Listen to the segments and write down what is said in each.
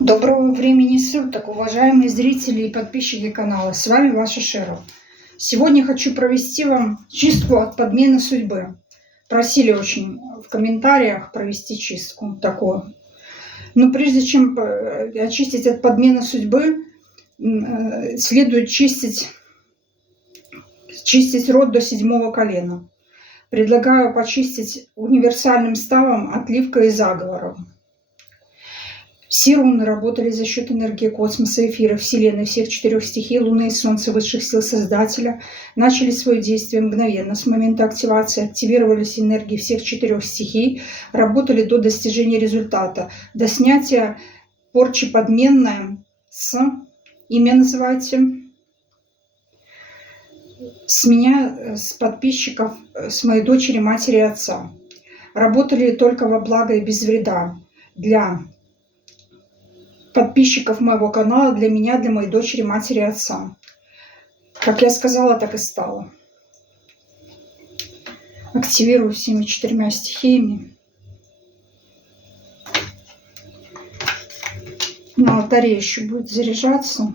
Доброго времени суток, уважаемые зрители и подписчики канала. С вами ваша Шера. Сегодня хочу провести вам чистку от подмены судьбы. Просили очень в комментариях провести чистку такую. Но прежде чем очистить от подмены судьбы, следует чистить род до 7-го колена. Предлагаю почистить универсальным ставом, отливкой и заговором. Все руны работали за счет энергии космоса, эфира, Вселенной, всех 4 стихий, Луны и Солнца, высших сил Создателя. Начали свое действие мгновенно, с момента активации. Активировались энергии всех 4 стихий, работали до достижения результата, до снятия порчи подменная с... Имя называйте. С меня, с подписчиков, с моей дочери, матери и отца. Работали только во благо и без вреда. Для подписчиков моего канала, для меня, для моей дочери, матери и отца. Как я сказала, так и стало. Активирую всеми 4 стихиями. На алтаре еще будет заряжаться.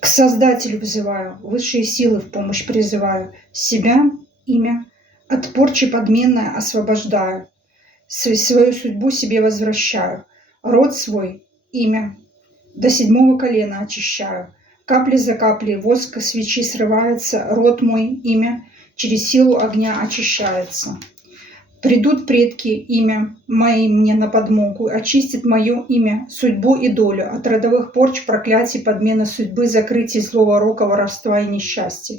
К Создателю взываю, высшие силы в помощь призываю, себя, имя, от порчи подменной освобождаю, свою судьбу себе возвращаю, род свой, имя, до 7-го колена очищаю, капли за каплей воск свечи срывается, род мой, имя, через силу огня очищается. Придут предки, имя мои мне на подмогу, очистит мое имя, судьбу и долю от родовых порч, проклятий, подмены судьбы, закрытий злого рока, воровства и несчастья.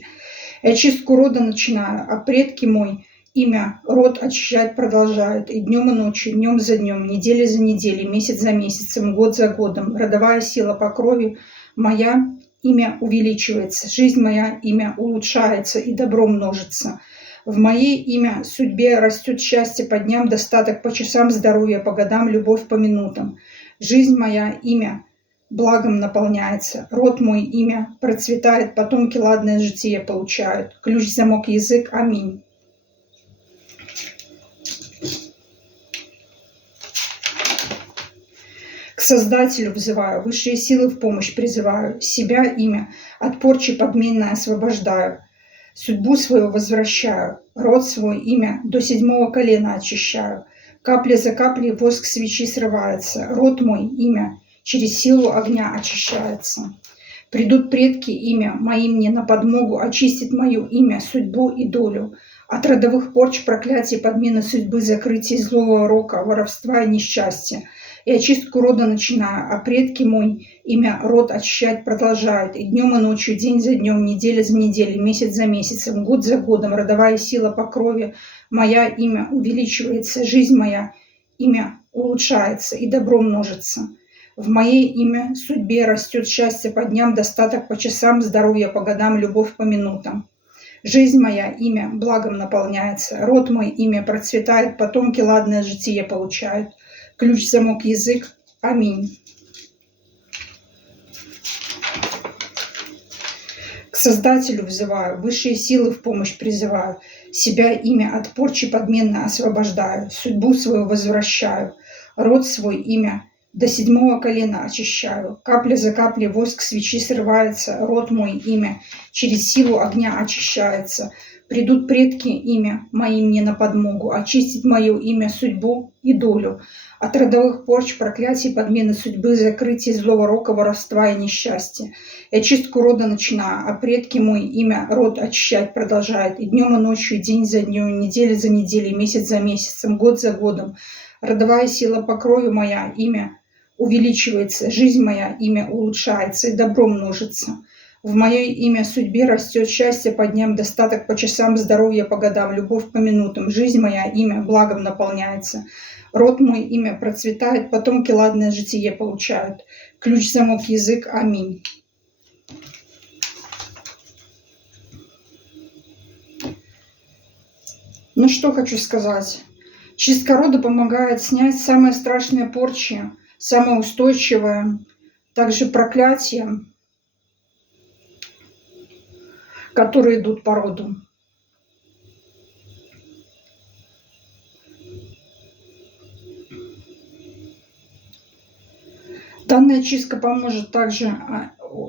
Я чистку рода начинаю, а предки мой имя, род очищать продолжают, и днем и ночью, днем за днем, неделя за неделей, месяц за месяцем, год за годом. Родовая сила по крови моя, имя увеличивается, жизнь моя, имя улучшается и добро множится. В моей имя судьбе растет счастье по дням, достаток по часам, здоровье по годам, любовь по минутам. Жизнь моя, имя благом наполняется, род мой, имя процветает, потомки ладное житие получают. Ключ, замок, язык. Аминь. К Создателю взываю, высшие силы в помощь призываю, себя, имя, от порчи подменной освобождаю. Судьбу свою возвращаю, род свой, имя, до 7-го колена очищаю. Капля за каплей воск свечи срывается, род мой, имя, через силу огня очищается. Придут предки, имя, мои мне на подмогу, очистит мое имя, судьбу и долю. От родовых порч, проклятий, подмены судьбы, закрытий злого рока, воровства и несчастья. И очистку рода начинаю, а предки мой имя, род очищать продолжают. И днем и ночью, день за днем, неделя за неделей, месяц за месяцем, год за годом. Родовая сила по крови моя, имя увеличивается, жизнь моя, имя улучшается и добро множится. В моей имя судьбе растет счастье по дням, достаток по часам, здоровье по годам, любовь по минутам. Жизнь моя, имя благом наполняется, род мой, имя процветает, потомки ладное житие получают. Ключ, замок, язык. Аминь. К Создателю взываю, высшие силы в помощь призываю, себя, имя, от порчи подменной освобождаю, судьбу свою возвращаю, род свой, имя, до 7-го колена очищаю. Капля за каплей воск свечи срывается, род мой, имя, через силу огня очищается. Придут предки, имя, мои мне на подмогу, очистит мое имя, судьбу и долю. От родовых порч, проклятий, подмены судьбы, закрытий злого рока, воровства и несчастья. Я чистку рода начинаю, а предки мой имя, род очищать продолжает. И днем и ночью, и день за днем, неделя за неделей, месяц за месяцем, год за годом. Родовая сила по крови моя, имя увеличивается, жизнь моя, имя улучшается и добро множится. В мое имя судьбе растет счастье по дням, достаток по часам, здоровье по годам, любовь по минутам. Жизнь моя имя благом наполняется. Род мой имя процветает, потомки ладное житие получают. Ключ, замок, язык. Аминь. Ну что хочу сказать. Чистка рода помогает снять самые страшные порчи, самые устойчивые, также проклятия, которые идут по роду. Данная чистка поможет также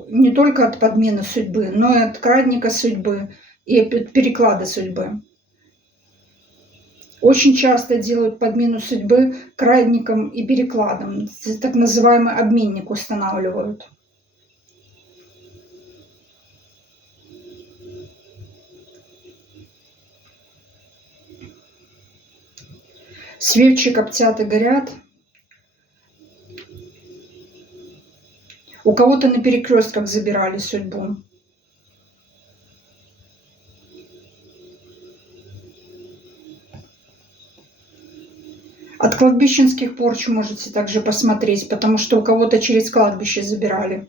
не только от подмены судьбы, но и от крадника судьбы и от переклада судьбы. Очень часто делают подмену судьбы крадником и перекладом. Так называемый обменник устанавливают. Свечи коптят и горят. У кого-то на перекрестках забирали судьбу. От кладбищенских порч можете также посмотреть, потому что у кого-то через кладбище забирали.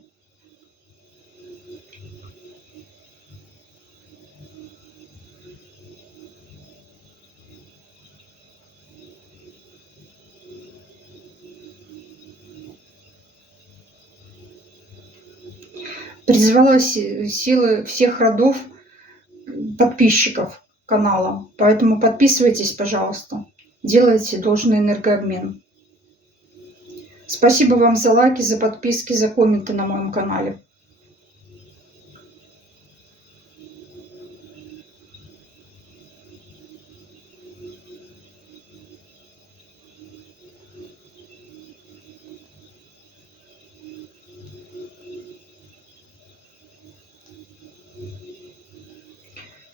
Призывала силы всех родов подписчиков канала. Поэтому подписывайтесь, пожалуйста. Делайте должный энергообмен. Спасибо вам за лайки, за подписки, за комменты на моем канале.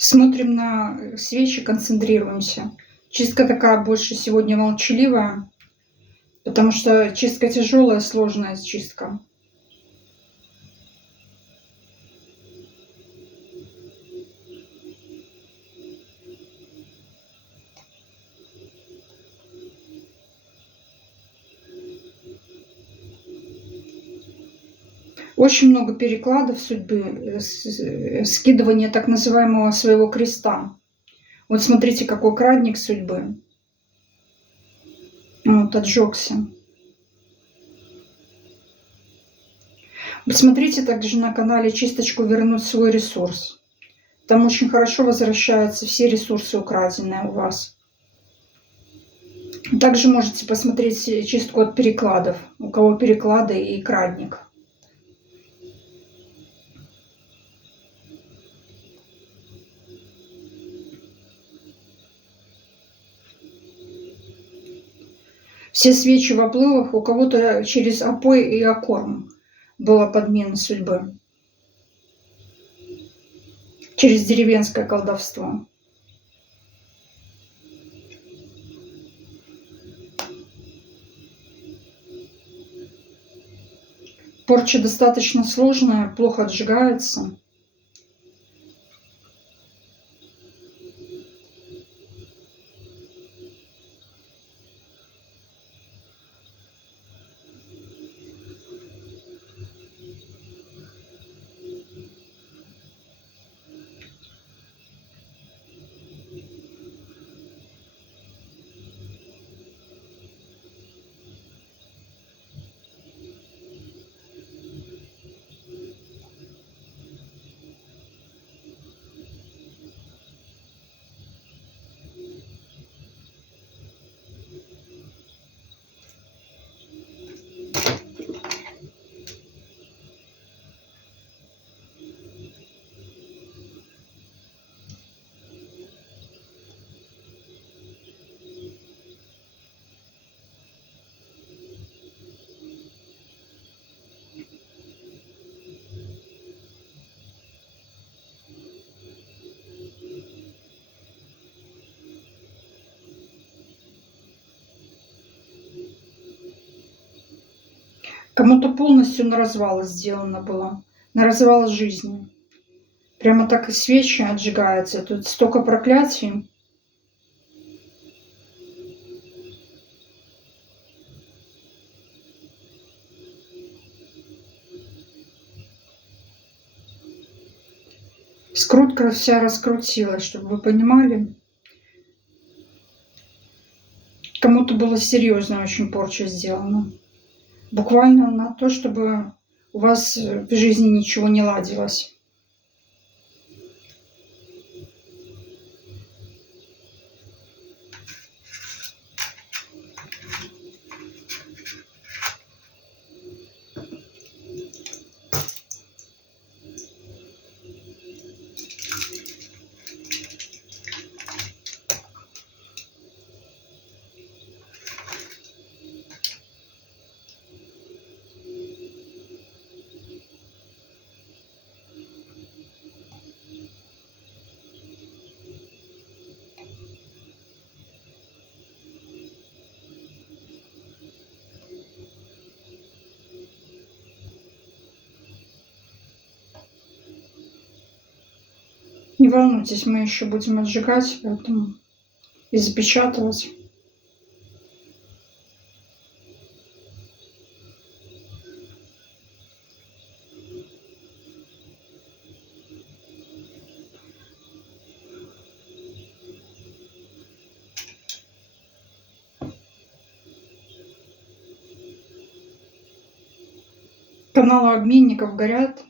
Смотрим на свечи, концентрируемся. Чистка такая больше сегодня молчаливая, потому что чистка тяжелая, сложная чистка. Очень много перекладов судьбы, скидывания так называемого своего креста. Вот смотрите, какой крадник судьбы. Вот, отжегся. Смотрите также на канале чисточку «Вернуть свой ресурс». Там очень хорошо возвращаются все ресурсы, украденные у вас. Также можете посмотреть чистку от перекладов, у кого переклады и крадник. Все свечи в оплывах, у кого-то через опой и окорм была подмена судьбы. Через деревенское колдовство. Порча достаточно сложная, плохо отжигается. Кому-то полностью на развал сделано было. на развал жизни. Прямо так и свечи отжигаются. Тут столько проклятий. Скрутка вся раскрутилась, чтобы вы понимали. Кому-то было серьезно очень порча сделана. Буквально на то, чтобы у вас в жизни ничего не ладилось. Не волнуйтесь, мы еще будем отжигать, поэтому и запечатывать. Каналы обменников горят.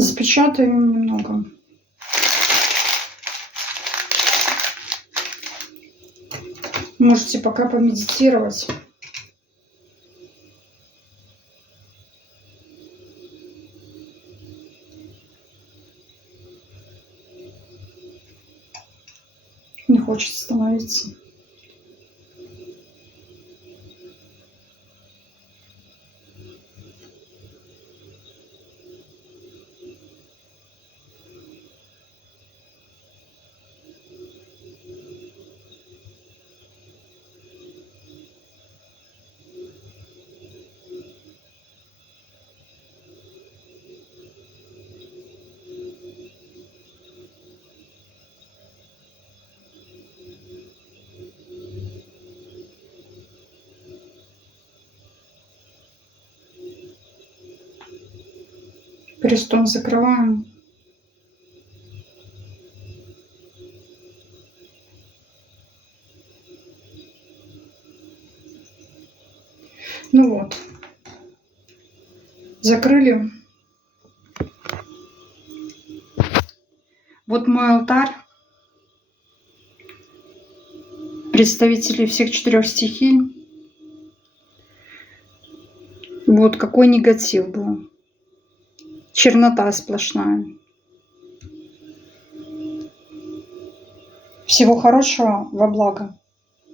Запечатаем немного. Можете пока помедитировать. Не хочется становиться. Крестом закрываем. Ну вот. Закрыли. Вот мой алтарь. Представители всех 4 стихий. Вот какой негатив был. Чернота сплошная. Всего хорошего, во благо.